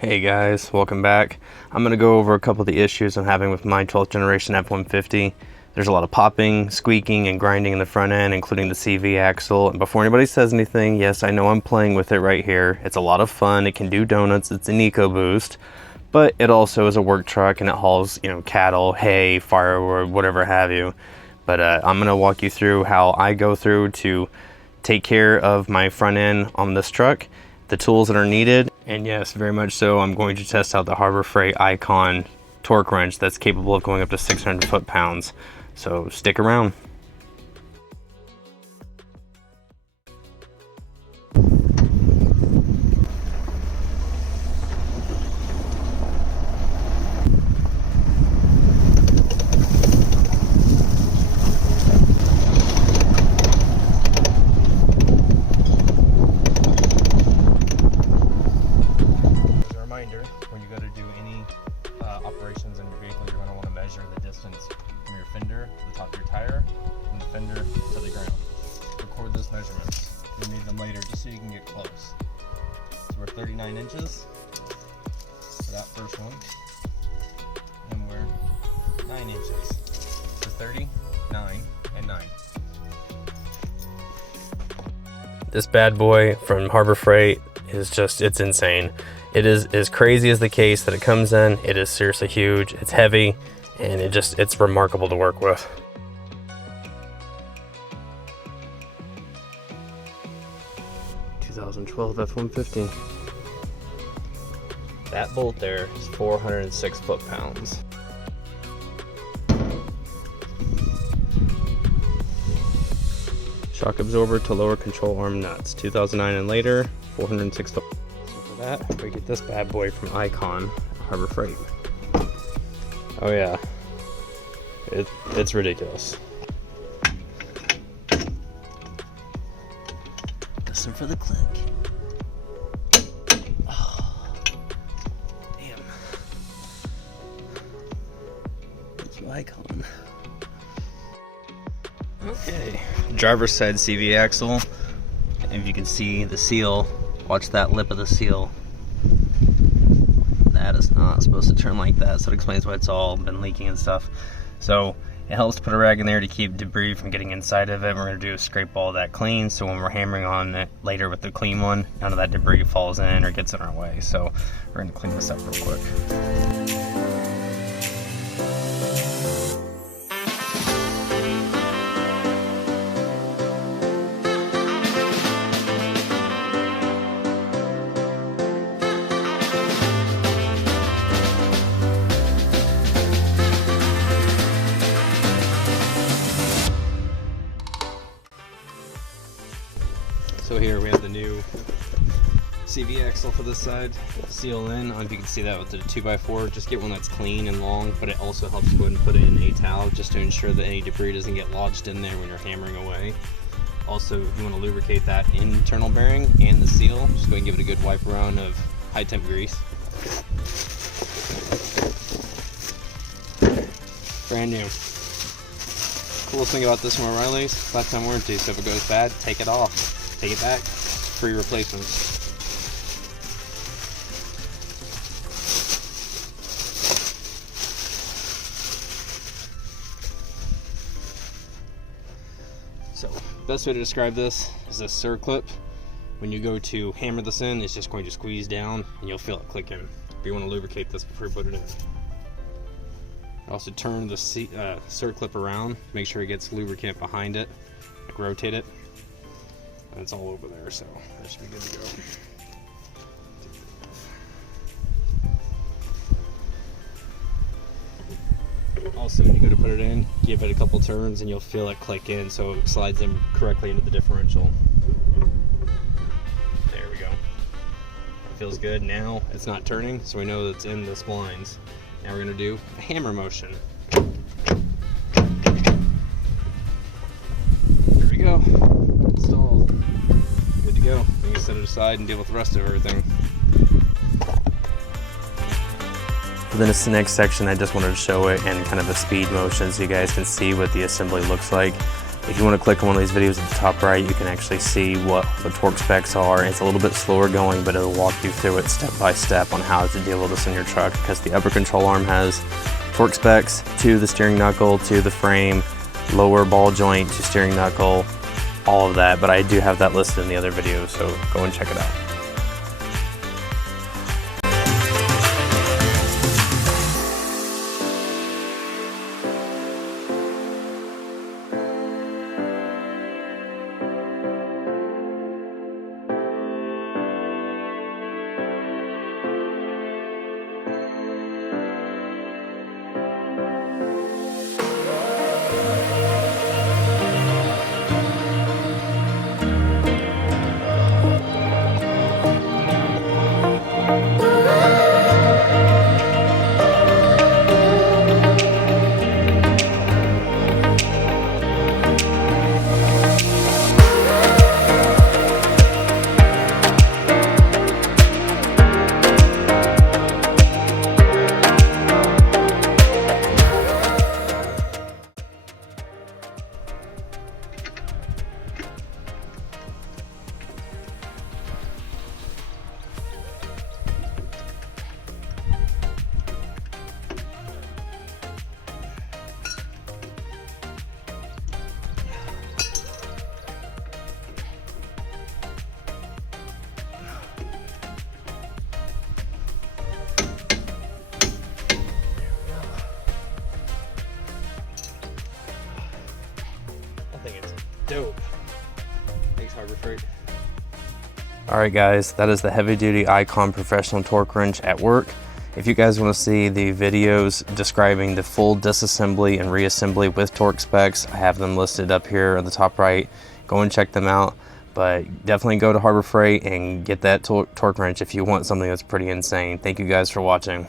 Hey guys, welcome back. I'm going to go over a couple of the issues I'm having with my 12th generation F-150. There's a lot of popping, squeaking, and grinding in the front end, including the CV axle. And before anybody says anything, yes, I know I'm playing with it right here. It's a lot of fun. It can do donuts. It's an EcoBoost, but it also is a work truck and it hauls, cattle, hay, firewood, whatever have you. But I'm going to walk you through how I go through to take care of my front end on this truck, the tools that are needed, and yes, very much so, I'm going to test out the Harbor Freight Icon torque wrench that's capable of going up to 600 foot-pounds. So stick around. When you go to do any operations in your vehicle, you're going to want to measure the distance from your fender to the top of your tire, and the fender to the ground. Record those measurements. You'll need them later just so you can get close. So we're 39 inches for that first one, and we're 9 inches. So 30, 9, and 9. This bad boy from Harbor Freight is just, it's insane. It is as crazy as the case that it comes in. It is seriously huge, it's heavy, and it's remarkable to work with. (2012) F-150. That bolt there is 406 foot-pounds. Shock absorber to lower control arm nuts, 2009 and later, 406 foot. That we get this bad boy from Icon Harbor Freight. Oh yeah, it's ridiculous. Listen for the click. Oh, damn. It's Icon. Okay, driver's side CV axle. If you can see the seal. Watch that lip of the seal. That is not supposed to turn like that, so it explains why it's all been leaking and stuff. So it helps to put a rag in there to keep debris from getting inside of it. We're going to do is scrape all that clean, so when we're hammering on it later with the clean one, none of that debris falls in or gets in our way. So we're going to clean this up real quick. So here we have the new CV axle for this side, seal in. I don't know if you can see that with the 2x4. Just get one that's clean and long, but it also helps go ahead and put in a towel just to ensure that any debris doesn't get lodged in there when you're hammering away. Also, you want to lubricate that internal bearing and the seal. Just go ahead and give it a good wipe around of high temp grease. Brand new. Coolest thing about this one, O'Reilly's, lifetime warranty, so if it goes bad, take it off. Take it back, free replacements. So, best way to describe this is this Sooo clip. When you go to hammer this in, it's just going to squeeze down and you'll feel it click in. But you want to lubricate this before you put it in. Also turn the Sooo clip around, make sure it gets lubricant behind it, like rotate it. And it's all over there, so that should be good to go. Also, when you go to put it in, give it a couple turns and you'll feel it click in so it slides in correctly into the differential. There we go. It feels good. Now it's not turning, so we know that it's in the splines. Now we're going to do a hammer motion. There we go. Installed. Good to go. We can set it aside and deal with the rest of everything. Then it's the next section. I just wanted to show it in kind of a speed motion so you guys can see what the assembly looks like. If you want to click on one of these videos at the top right, you can actually see what the torque specs are. It's a little bit slower going, but it'll walk you through it step by step on how to deal with this in your truck, because the upper control arm has torque specs to the steering knuckle, to the frame, lower ball joint to steering knuckle, all of that. But I do have that listed in the other video, so go and check it out. I think it's dope. Thanks, Harbor Freight. Alright guys, that is the heavy duty Icon professional torque wrench at work. If you guys want to see the videos describing the full disassembly and reassembly with torque specs, I have them listed up here on the top right. Go and check them out. But definitely go to Harbor Freight and get that torque wrench if you want something that's pretty insane. Thank you guys for watching.